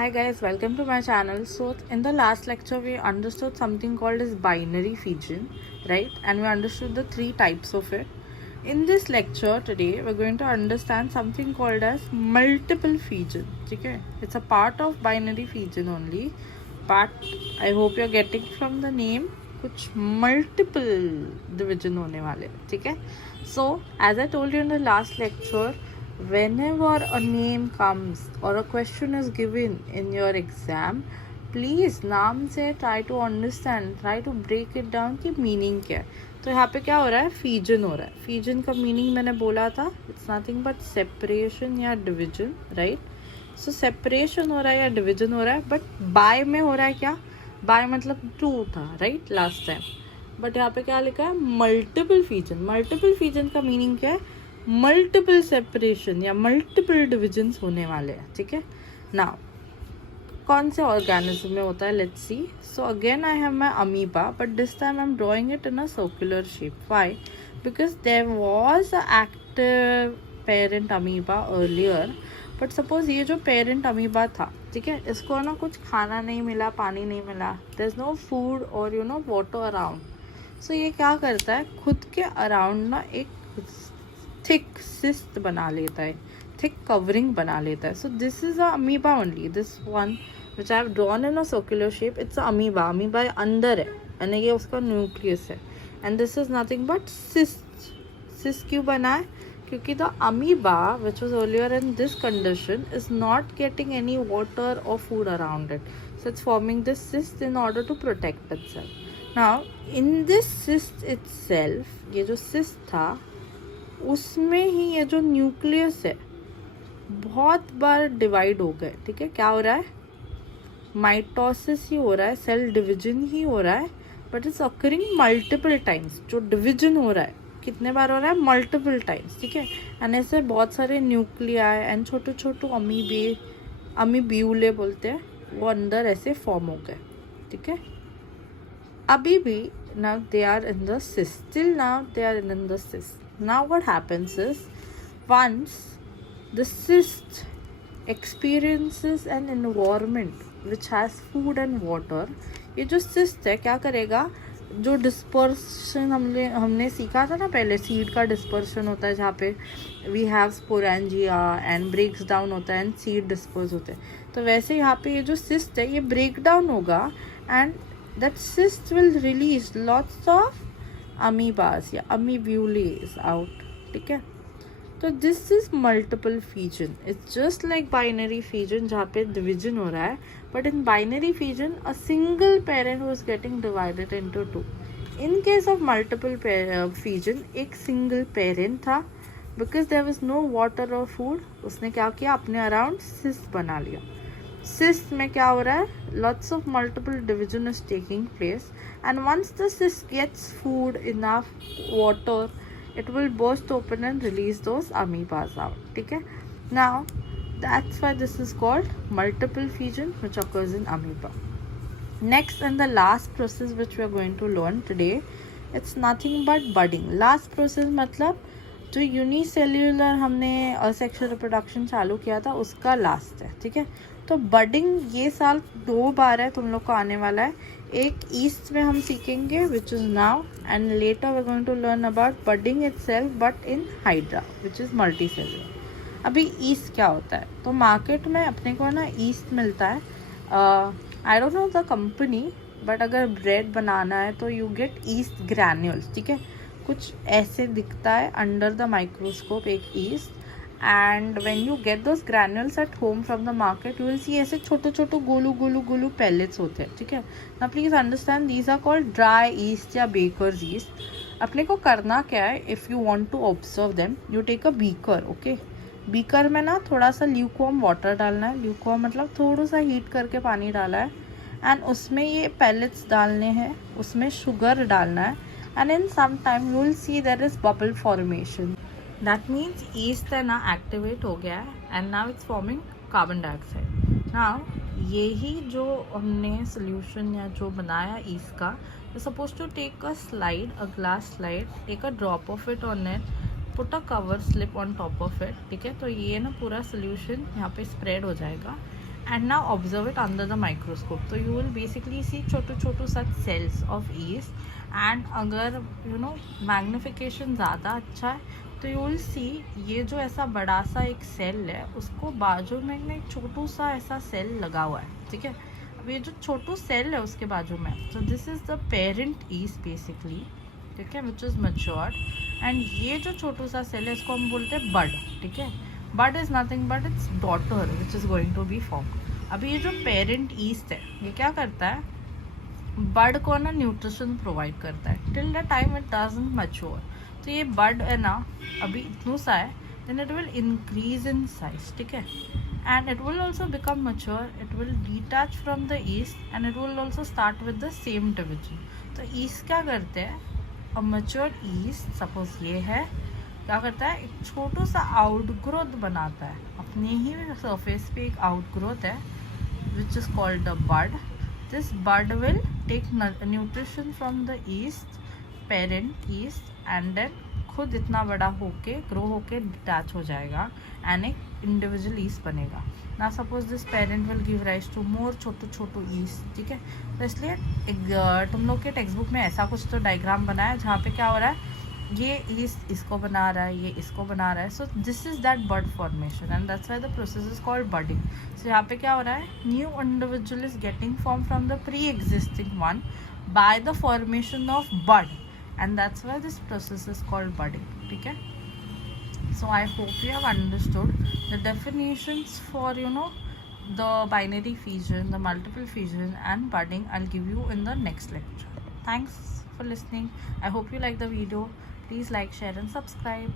Hi guys, welcome to my channel. So in the last lecture we understood something called as binary fission, right? And we understood the three types of it. In this lecture today we're going to understand something called as multiple fission. Okay? It's a part of binary fission only, but I hope you're getting from the name कुछ multiple division होने वाले, ठीक है? So as I told you in the last lecture, whenever a name comes or a question is given in your exam, please नाम से try to understand, try to break it down कि meaning क्या है. तो यहाँ पे क्या हो रहा है, फीजन हो रहा है. फीजन का मीनिंग मैंने बोला था, इट्स नथिंग बट सेपरेशन या डिविजन, राइट? सो सेपरेशन हो रहा है या डिविजन हो रहा है, बट बाय में हो रहा है क्या? बाय मतलब टू था, राइट, लास्ट टाइम. बट यहाँ पे क्या लिखा है, मल्टीपल फीजन. मल्टीपल फीजन का मीनिंग क्या है? मल्टीपल सेपरेशन या मल्टीपल डिविजन्स होने वाले हैं, ठीक है. नाउ कौन से ऑर्गेनिज्म में होता है, let's see. So again I have my amoeba, but this time I am drawing it in a circular shape. Why? Because there was a active parent amoeba earlier, but suppose ये जो parent amoeba था, ठीक है, इसको ना कुछ खाना नहीं मिला, पानी नहीं मिला, देयर इज नो फूड और यू नो वाटर अराउंड. सो ये क्या करता है, खुद के अराउंड ना एक थिक सिस्ट बना लेता है, थिक कवरिंग बना लेता है. So this is a amoeba only. This one which I have drawn in a circular shape, it's a amoeba. Amoeba अंदर है यानी ये उसका न्यूक्लियस है. And this is nothing but cyst. Cyst क्यों बना है? क्योंकि the amoeba which was earlier in this condition is not getting any water और food around it, so it's forming this cyst in order to protect itself. Now in this cyst itself, ये जो cyst था उसमें ही ये जो nucleus है बहुत बार divide हो गए, ठीक है. क्या हो रहा है, माइटोसिस ही हो रहा है, सेल डिवीजन ही हो रहा है, but it's occurring multiple times. जो डिवीजन हो रहा है कितने बार हो रहा है, मल्टीपल टाइम्स, ठीक है. एंड ऐसे बहुत सारे न्यूक्लियाई एंड छोटे छोटे अमीब्यूले बोलते हैं, वो अंदर ऐसे फॉर्म हो गए, ठीक है. अभी भी now they are in the cyst, till now they are in the cyst. Now what happens is, once the cyst experiences an environment which has food and water, ये जो cyst है क्या करेगा, जो डिस्पर्शन हमने सीखा था ना पहले, सीड का डिस्पर्शन होता है जहाँ पे we have sporangia and breaks down होता है एंड सीड डिस्पर्स होते हैं. तो वैसे यहाँ पे ये जो सिस्ट है ये ब्रेक डाउन होगा and that cyst will release lots of amoebas या amoebules out, ठीक है. तो this is multiple fission. It's just like binary fission जहाँ पे division हो रहा है, but in binary fission a single parent was getting divided into two. In case of multiple fission एक single parent था, because there was no water or food, उसने क्या किया, अपने around cyst बना लिया. cyst में क्या हो रहा है, lots of multiple division is taking place, and once the cyst gets food, enough water, it will burst open and release those amoebas out, ठीक है. Now that's why this is called multiple fission which occurs in amoeba. Next and the last process which we are going to learn today, it's nothing but budding. Last process मतलब जो unicellular हमने asexual reproduction चालू किया था उसका last है, ठीक है. तो बडिंग ये साल 2 बार है तुम लोग को आने वाला है. एक ईस्ट में हम सीखेंगे which is now, and later we are going to learn about budding itself but in hydra which is multi cellular. अभी ईस्ट क्या होता है, तो मार्केट में अपने को ना ईस्ट मिलता है. I don't know the company, but अगर ब्रेड बनाना है तो यू गेट ईस्ट ग्रैन्यूल्स, ठीक है. कुछ ऐसे दिखता है अंडर द माइक्रोस्कोप एक east, and when you get those granules at home from the market, you will see ऐसे छोटे छोटे गोलू पैलेट्स होते हैं, ठीक है. ना please understand, these are called dry yeast या बेकर्स ईस्ट. अपने को करना क्या है, if you want to observe them, you take a beaker, okay. Beaker में ना थोड़ा सा ल्यूकवार्म वाटर डालना है. ल्यूकवार्म मतलब थोड़ा सा हीट करके पानी डाला है, एंड उसमें ये पैलेट्स डालने हैं, उसमें शुगर डालना है, and in some time you will see there is bubble formation. That means yeast है ना activate हो गया है and now it's forming carbon dioxide. Now यही जो हमने solution या जो बनाया yeast का, you're supposed to take a slide, a glass slide, take a drop of it on it, put a cover slip on top of it, ठीक है. तो ये ना पूरा solution यहाँ पे spread हो जाएगा and now observe it under the microscope. So you will basically see Chhotu such cells of yeast, and अगर magnification ज़्यादा अच्छा है तो you will see ये जो ऐसा बड़ा सा एक सेल है उसको बाजू में एक छोटू सा ऐसा सेल लगा हुआ है, ठीक है। अब ये जो छोटू सेल है उसके बाजू में, so this is the parent yeast basically, ठीक है, which is matured, and ये जो छोटू सा सेल है इसको हम बोलते हैं बड, ठीक है। Bud is nothing but its daughter which is going to be form. अभी ये जो पेरेंट ईस्ट है ये क्या करता है, बड को ना न्यूट्रिशन प्रोवाइड करता है till the time it doesn't mature. तो ये बड है ना अभी इतना सा है, then it will increase in size, ठीक है, and it will also become mature, it will detach from the yeast and it will also start with the same division. तो ईस्ट क्या करते हैं, अ मैच्योर ईस्ट सपोज ये है, क्या करता है एक छोटू सा आउटग्रोथ बनाता है, अपने ही सरफेस पे एक आउटग्रोथ है which is called the bud. This bud will take nutrition from the yeast, parent yeast, and then खुद इतना बड़ा होके ग्रो होके डिटैच हो जाएगा एंड एक इंडिविजुअल ईस्ट बनेगा ना। Suppose this parent will give rise to more छोटू ईस्ट, ठीक है। तो इसलिए एक तुम लोग के टेक्स्ट बुक में ऐसा कुछ तो डायग्राम बना है जहाँ पे क्या हो रहा है, ये इसको बना रहा है, ये इसको बना रहा है। So this is that bud formation and that's why the process is called budding. सो यहाँ पे क्या हो रहा है, new individual is getting form from the pre existing one by the formation of bud, and that's why this process is called budding, ठीक है। So I hope you have understood the definitions for the binary fission, the multiple fission and budding. I'll give you in the next lecture. Thanks for listening. I hope you like the video. Please like, share and subscribe.